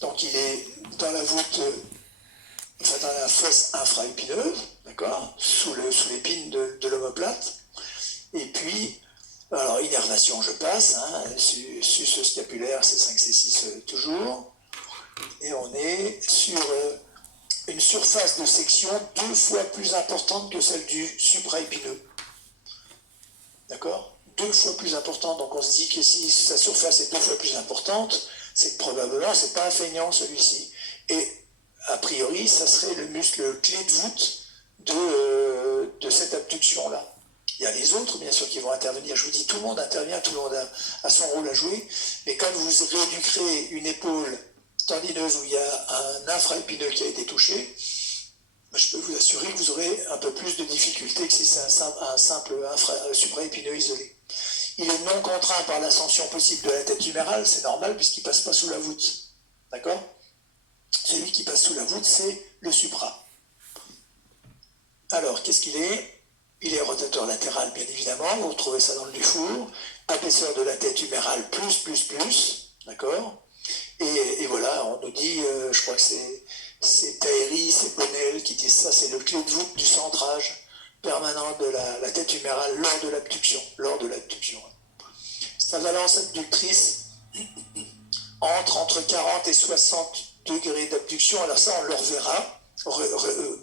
Donc il est dans la voûte, enfin dans la fosse infraépineuse, d'accord, sous l'épine de l'omoplate. Et puis, alors innervation, je passe, hein, sus scapulaire, C5, C6 toujours. Et on est sur une surface de section 2 fois plus importante que celle du supraépineux. D'accord? 2 fois plus importante. Donc on se dit que si sa surface est 2 fois plus importante, c'est que probablement c'est pas un feignant celui-ci. Et a priori, ça serait le muscle clé de voûte de cette abduction-là. Il y a les autres, bien sûr, qui vont intervenir. Je vous dis, tout le monde intervient, tout le monde a son rôle à jouer. Mais quand vous rééduquerez une épaule tendineuse où il y a un infraépineux qui a été touché, je peux vous assurer que vous aurez un peu plus de difficultés que si c'est un simple supraépineux isolé. Il est non contraint par l'ascension possible de la tête humérale, c'est normal puisqu'il ne passe pas sous la voûte. D'accord? Celui qui passe sous la voûte, c'est le supra. Alors, qu'est-ce qu'il est? Il est rotateur latéral, bien évidemment, vous retrouvez ça dans le Dufour. Abaisseur de la tête humérale, plus, d'accord? Et voilà, on nous dit, je crois que c'est Taheri, c'est Bonnel qui disent ça, c'est le clé de voûte du centrage permanent de la tête humérale lors de l'abduction. Sa valence abductrice entre 40 et 60 degrés d'abduction, alors ça on le reverra,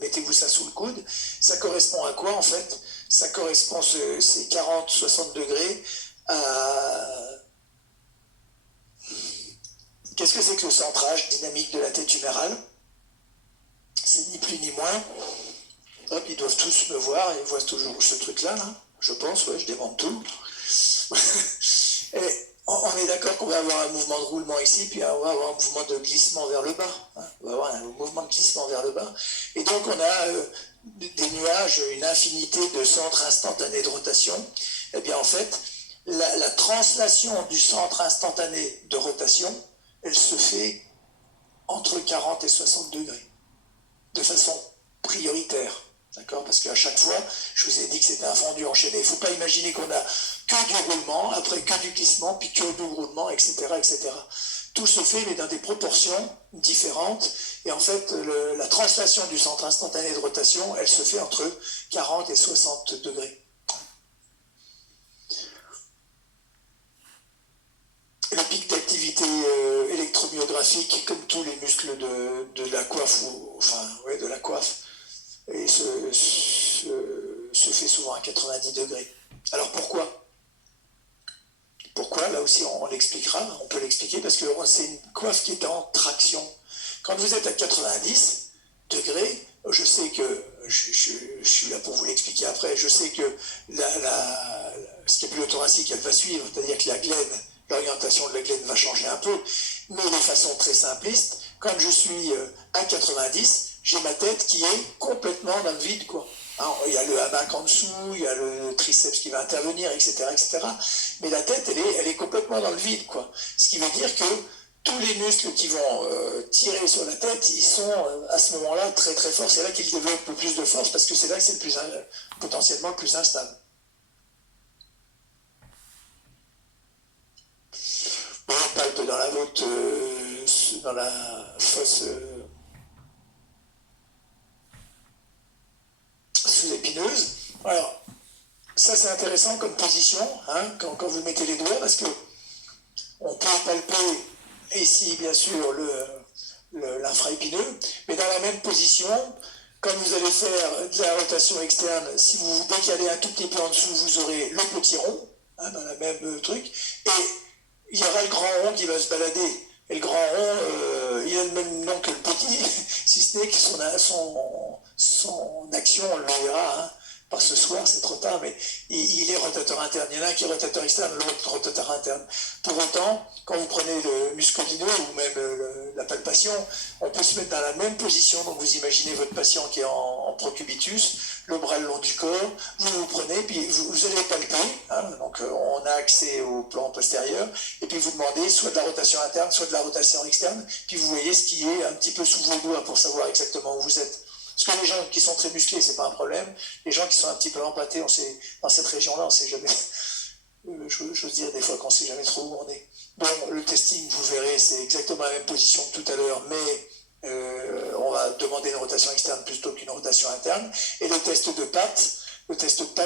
mettez-vous ça sous le coude, ça correspond à quoi en fait? Ça correspond, ces 40-60 degrés, à... Qu'est-ce que c'est que le centrage dynamique de la tête humérale? C'est ni plus ni moins. Hop, ils doivent tous me voir, ils voient toujours ce truc-là, là. Je pense, ouais, je démonte tout. Et on est d'accord qu'on va avoir un mouvement de roulement ici, puis on va avoir un mouvement de glissement vers le bas. Hein. On va avoir un mouvement de glissement vers le bas. Et donc on a des nuages, une infinité de centres instantanés de rotation. Eh bien en fait, la translation du centre instantané de rotation, elle se fait entre 40 et 60 degrés, de façon prioritaire. D'accord? Parce qu'à chaque fois, je vous ai dit que c'était un fondu enchaîné. Il ne faut pas imaginer qu'on a que du roulement, après que du glissement, puis que du roulement, etc., etc. Tout se fait, mais dans des proportions différentes. Et en fait, la translation du centre instantané de rotation, elle se fait entre 40 et 60 degrés. Le pic d'activité électromyographique, comme tous les muscles de la coiffe, de la coiffe, et se fait souvent à 90 degrés. Alors pourquoi? Pourquoi? Là aussi on l'expliquera, on peut l'expliquer parce que c'est une coiffe qui est en traction. Quand vous êtes à 90 degrés, je sais que, je suis là pour vous l'expliquer après, je sais que la scapulo-thoracique elle va suivre, c'est-à-dire que la glène, l'orientation de la glène va changer un peu, mais de façon très simpliste, quand je suis à 90, j'ai ma tête qui est complètement dans le vide, quoi. Alors, il y a le hamac en dessous, il y a le triceps qui va intervenir, etc., etc. Mais la tête, elle est complètement dans le vide, quoi. Ce qui veut dire que tous les muscles qui vont tirer sur la tête, ils sont à ce moment-là très très forts. C'est là qu'ils développent le plus de force parce que c'est là que c'est potentiellement le plus instable. Bon, on palpe dans la voûte, dans la fosse sous-épineuse. Alors, ça c'est intéressant comme position, hein, quand vous mettez les doigts, parce que on peut palper ici, bien sûr, l'infraépineux, mais dans la même position, quand vous allez faire de la rotation externe, si vous décalez un tout petit peu en dessous, vous aurez le petit rond, hein, dans la même truc, et il y aura le grand rond qui va se balader. Et le grand rond, il a le même nom que le petit, si ce n'est que son action, on le verra, hein, pas ce soir, c'est trop tard, mais il est rotateur interne. Il y en a un qui est rotateur externe, l'autre rotateur interne. Pour autant, quand vous prenez le musculino ou même la palpation, on peut se mettre dans la même position. Donc vous imaginez votre patient qui est en procubitus, le bras le long du corps, vous prenez, puis vous allez palper, hein, donc on a accès au plan postérieur, et puis vous demandez soit de la rotation interne, soit de la rotation externe, puis vous voyez ce qui est un petit peu sous vos doigts pour savoir exactement où vous êtes. Parce que les gens qui sont très musclés, c'est pas un problème. Les gens qui sont un petit peu empâtés, dans cette région-là, on sait jamais. j'ose dire des fois qu'on ne sait jamais trop où on est. Bon, le testing, vous verrez, c'est exactement la même position que tout à l'heure, mais on va demander une rotation externe plutôt qu'une rotation interne. Et le test de patte,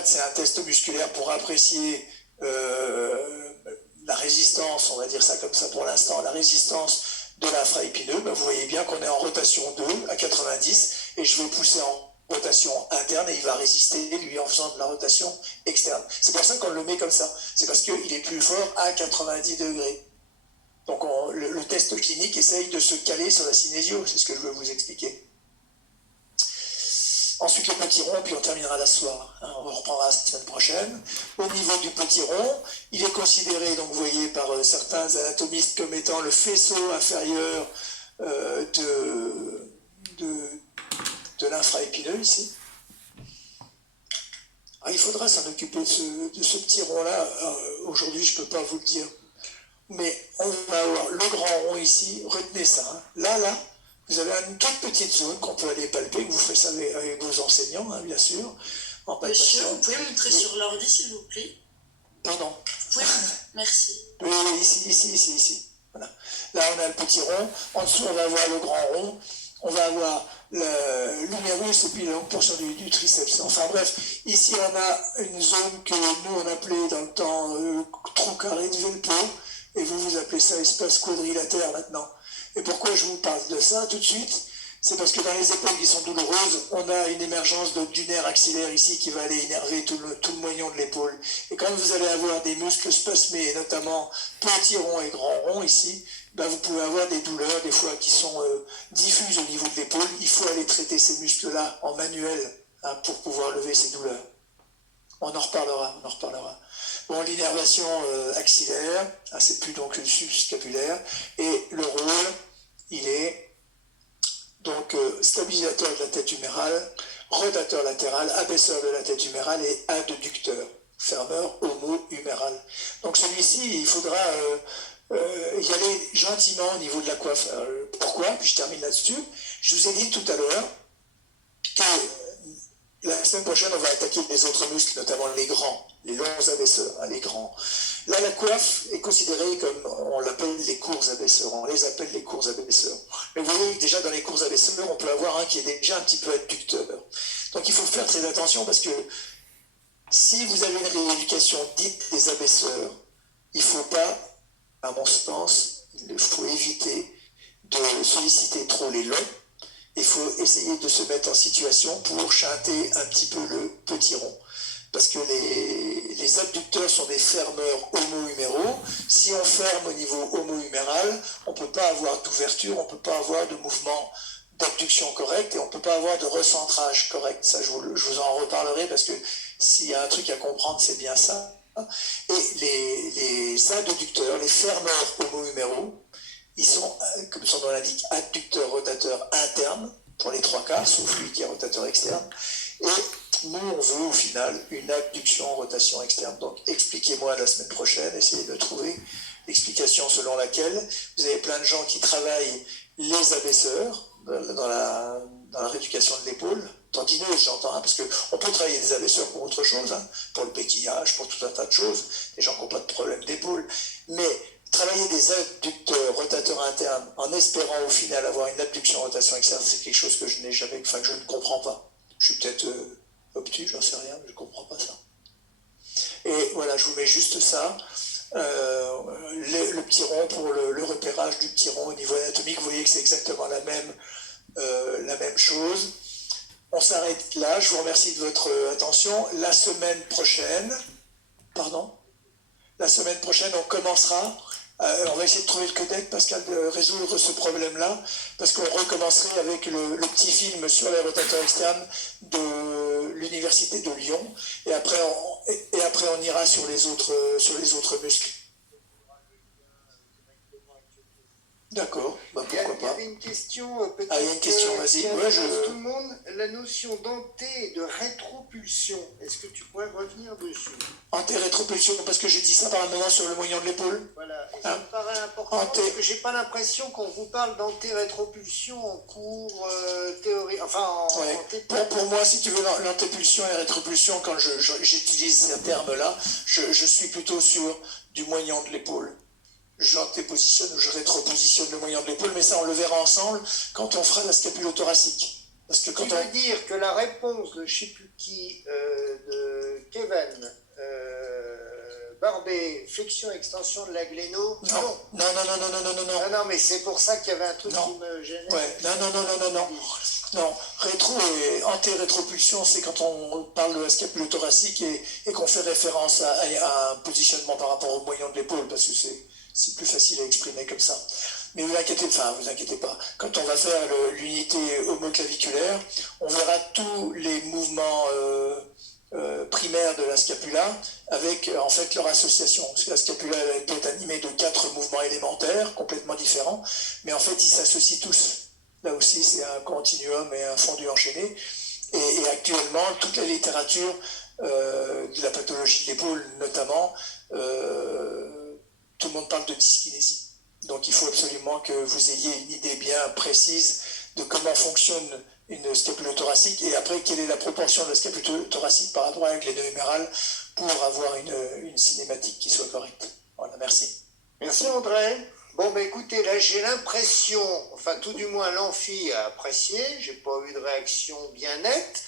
c'est un test musculaire pour apprécier la résistance, on va dire ça comme ça pour l'instant, la résistance de l'infraépineux. Ben, vous voyez bien qu'on est en rotation 2 à 90 et je vais pousser en rotation interne et il va résister lui en faisant de la rotation externe. C'est pour ça qu'on le met comme ça. C'est parce qu'il est plus fort à 90 degrés. Donc le test clinique essaye de se caler sur la synésio, c'est ce que je veux vous expliquer. Ensuite le petit rond, puis on terminera la soirée. On reprendra la semaine prochaine. Au niveau du petit rond, il est considéré, donc vous voyez, par certains anatomistes comme étant le faisceau inférieur de l'infraépineux ici. Alors, il faudra s'en occuper de ce petit rond-là. Aujourd'hui, je ne peux pas vous le dire. Mais on va avoir le grand rond ici. Retenez ça. Hein. Là, vous avez une toute petite zone qu'on peut aller palper, que vous faites ça avec vos enseignants, hein, bien sûr. Monsieur, vous pouvez montrer sur l'ordi, s'il vous plaît? Pardon. Vous pouvez... Merci. Oui, ici. Voilà. Là, on a le petit rond. En dessous, on va avoir le grand rond. On va avoir l'humérus et puis la longue portion du triceps. Enfin bref, ici, on a une zone que nous, on appelait dans le temps trou carré de Velpo. Et vous appelez ça espace quadrilatère maintenant. Et pourquoi je vous parle de ça tout de suite? C'est parce que dans les épaules qui sont douloureuses, on a une émergence du nerf axillaire ici qui va aller innerver tout le moignon de l'épaule. Et quand vous allez avoir des muscles spasmés, notamment petit rond et grand rond ici, ben vous pouvez avoir des douleurs des fois qui sont diffuses au niveau de l'épaule. Il faut aller traiter ces muscles-là en manuel hein, pour pouvoir lever ces douleurs. On en reparlera. Bon, l'innervation axillaire, hein, c'est plus donc le subscapulaire, et le rôle, il est donc stabilisateur de la tête humérale, rotateur latéral, abaisseur de la tête humérale et adducteur, fermeur homo-huméral. Donc celui-ci, il faudra y aller gentiment au niveau de la coiffe. Pourquoi? Puis je termine là-dessus. Je vous ai dit tout à l'heure que la semaine prochaine, on va attaquer les autres muscles, notamment les grands, les longs abaisseurs, hein, les grands. Là, la coiffe est considérée comme, on l'appelle les courts abaisseurs, on les appelle les courts abaisseurs. Mais vous voyez que déjà dans les courts abaisseurs, on peut avoir un qui est déjà un petit peu adducteur. Donc il faut faire très attention parce que si vous avez une rééducation dite des abaisseurs, il ne faut pas, à mon sens, il faut éviter de solliciter trop les longs. Il faut essayer de se mettre en situation pour chanter un petit peu le petit rond. Parce que les abducteurs sont des fermeurs homo-huméraux. Si on ferme au niveau homo-huméral, on ne peut pas avoir d'ouverture, on ne peut pas avoir de mouvement d'abduction correct et on ne peut pas avoir de recentrage correct. Ça, je vous en reparlerai parce que s'il y a un truc à comprendre, c'est bien ça. Et les adducteurs, les fermeurs homo-huméraux, ils sont, comme son nom l'indique, adducteurs, rotateurs internes, pour les trois quarts, sauf lui qui est rotateur externe. Et nous, on veut au final une abduction, rotation externe. Donc expliquez-moi la semaine prochaine, essayez de trouver l'explication selon laquelle vous avez plein de gens qui travaillent les abaisseurs dans la rééducation de l'épaule, tendineuse j'entends, hein, parce qu'on peut travailler des abaisseurs pour autre chose, hein, pour le péquillage, pour tout un tas de choses, des gens qui n'ont pas de problème d'épaule, mais travailler des adducteurs, rotateurs internes, en espérant au final avoir une abduction, rotation externe, c'est quelque chose que je n'ai jamais, enfin que je ne comprends pas. Je suis peut-être obtus, j'en sais rien, mais je ne comprends pas ça. Et voilà, je vous mets juste ça. Le petit rond pour le repérage du petit rond au niveau anatomique, vous voyez que c'est exactement la même chose. On s'arrête là, je vous remercie de votre attention. La semaine prochaine, on commencera, on va essayer de trouver le codec, Pascal, de résoudre ce problème-là, parce qu'on recommencerait avec le petit film sur les rotateurs externes de l'Université de Lyon, et après on ira sur les autres muscles. D'accord, bah pourquoi pas. avait une question, peut-être. Ah, il y a une question, vas-y. Ouais, tout le monde, la notion d'anté et de rétropulsion. Est-ce que tu pourrais revenir dessus? Anté-rétropulsion, parce que j'ai dit ça par un moment sur le moignon de l'épaule. Voilà, et ça me paraît important parce que j'ai pas l'impression qu'on vous parle d'anté-rétropulsion en cours théorie, enfin en pour moi, si tu veux, l'antépulsion et la rétropulsion, quand j'utilise ces termes-là, je suis plutôt sur du moignon de l'épaule. J'antépositionne ou je rétropositionne le moignon de l'épaule, mais ça on le verra ensemble quand on fera la scapulo-thoracique. Parce que quand tu veux dire que la réponse de je sais plus qui, de Kevin, Barbet, flexion, extension de la gléno. Non, mais c'est pour ça qu'il y avait un truc qui me gênait. Ouais, non. Rétro et anté-rétropulsion, c'est quand on parle de la scapulo-thoracique et qu'on fait référence à un positionnement par rapport au moignon de l'épaule, parce que c'est plus facile à exprimer comme ça. Mais vous inquiétez pas. Quand on va faire l'unité homoclaviculaire, on verra tous les mouvements primaires de la scapula avec en fait leur association. Parce que la scapula elle peut être animée de 4 mouvements élémentaires complètement différents, mais en fait ils s'associent tous. Là aussi c'est un continuum et un fondu enchaîné. Et actuellement, toute la littérature de la pathologie de l'épaule notamment, tout le monde parle de dyskinésie. Donc il faut absolument que vous ayez une idée bien précise de comment fonctionne une scapulothoracique et après quelle est la proportion de la scapulothoracique par rapport à la gléno-humérale pour avoir une cinématique qui soit correcte. Voilà, merci. Merci André. Bon, écoutez, là j'ai l'impression, enfin tout du moins l'amphi a apprécié, j'ai pas eu de réaction bien nette.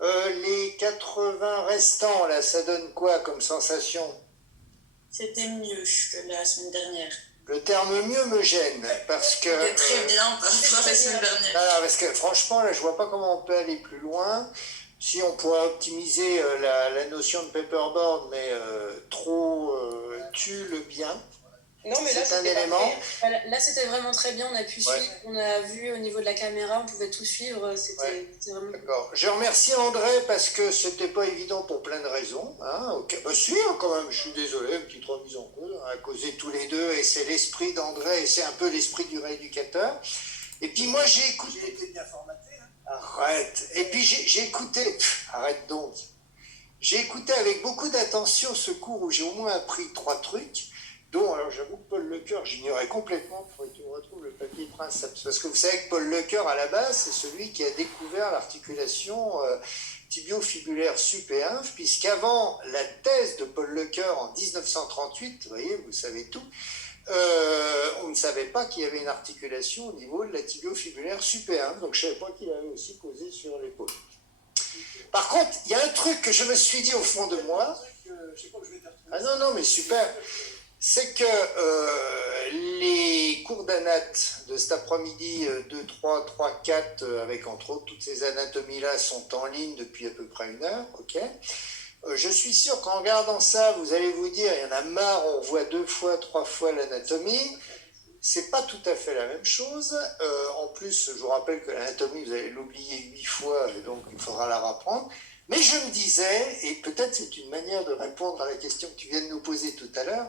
Les 80 restants, là, ça donne quoi comme sensation? C'était mieux que la semaine dernière. Le terme mieux me gêne, parce que... C'était très bien par rapport à la semaine dernière. Voilà, parce que franchement, là, je vois pas comment on peut aller plus loin. Si on pourrait optimiser la notion de paperboard, mais trop tue le bien. Non, mais là, c'est un élément. Là, c'était vraiment très bien. On a pu suivre. On a vu au niveau de la caméra, on pouvait tout suivre. C'était vraiment. D'accord. Je remercie André parce que c'était pas évident pour plein de raisons. Hein. Okay. Si, quand même, je suis désolé, une petite remise en cause. On a causé tous les deux et c'est l'esprit d'André et c'est un peu l'esprit du rééducateur. Et puis moi, j'ai écouté. Il était bien formaté. Hein. Arrête. Et puis j'ai écouté. Arrête donc. J'ai écouté avec beaucoup d'attention ce cours où j'ai au moins appris 3 trucs. dont, alors j'avoue que Paul Lecoeur, j'ignorais complètement, il faudrait que tu me retrouves le papier de prince, parce que vous savez que Paul Lecoeur, à la base, c'est celui qui a découvert l'articulation tibio-fibulaire supéinf, puisqu'avant la thèse de Paul Lecoeur en 1938, vous voyez, vous savez tout, on ne savait pas qu'il y avait une articulation au niveau de la tibio-fibulaire supéinf, donc je ne savais pas qu'il avait aussi causé sur l'épaule. Par contre, il y a un truc que je me suis dit au fond de moi, ah non, mais super, c'est que les cours d'anat de cet après-midi 2, 3, 3, 4, avec entre autres toutes ces anatomies-là, sont en ligne depuis à peu près 1 heure, ok. Je suis sûr qu'en regardant ça, vous allez vous dire, il y en a marre, on voit 2 fois, 3 fois l'anatomie. C'est pas tout à fait la même chose. En plus, je vous rappelle que l'anatomie, vous allez l'oublier 8 fois, et donc il faudra la rapprendre. Mais je me disais, et peut-être c'est une manière de répondre à la question que tu viens de nous poser tout à l'heure,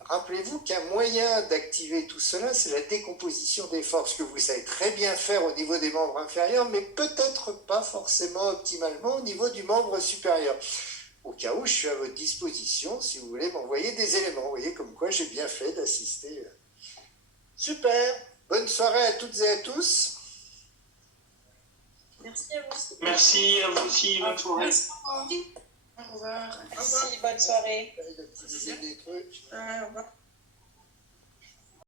rappelez-vous qu'un moyen d'activer tout cela, c'est la décomposition des forces que vous savez très bien faire au niveau des membres inférieurs, mais peut-être pas forcément optimalement au niveau du membre supérieur. Au cas où, je suis à votre disposition si vous voulez m'envoyer des éléments. Vous voyez comme quoi j'ai bien fait d'assister. Super. Bonne soirée à toutes et à tous. Merci à vous aussi. Merci à vous aussi. Bonne soirée. Au revoir. Merci, bonne soirée. Des trucs. Au revoir.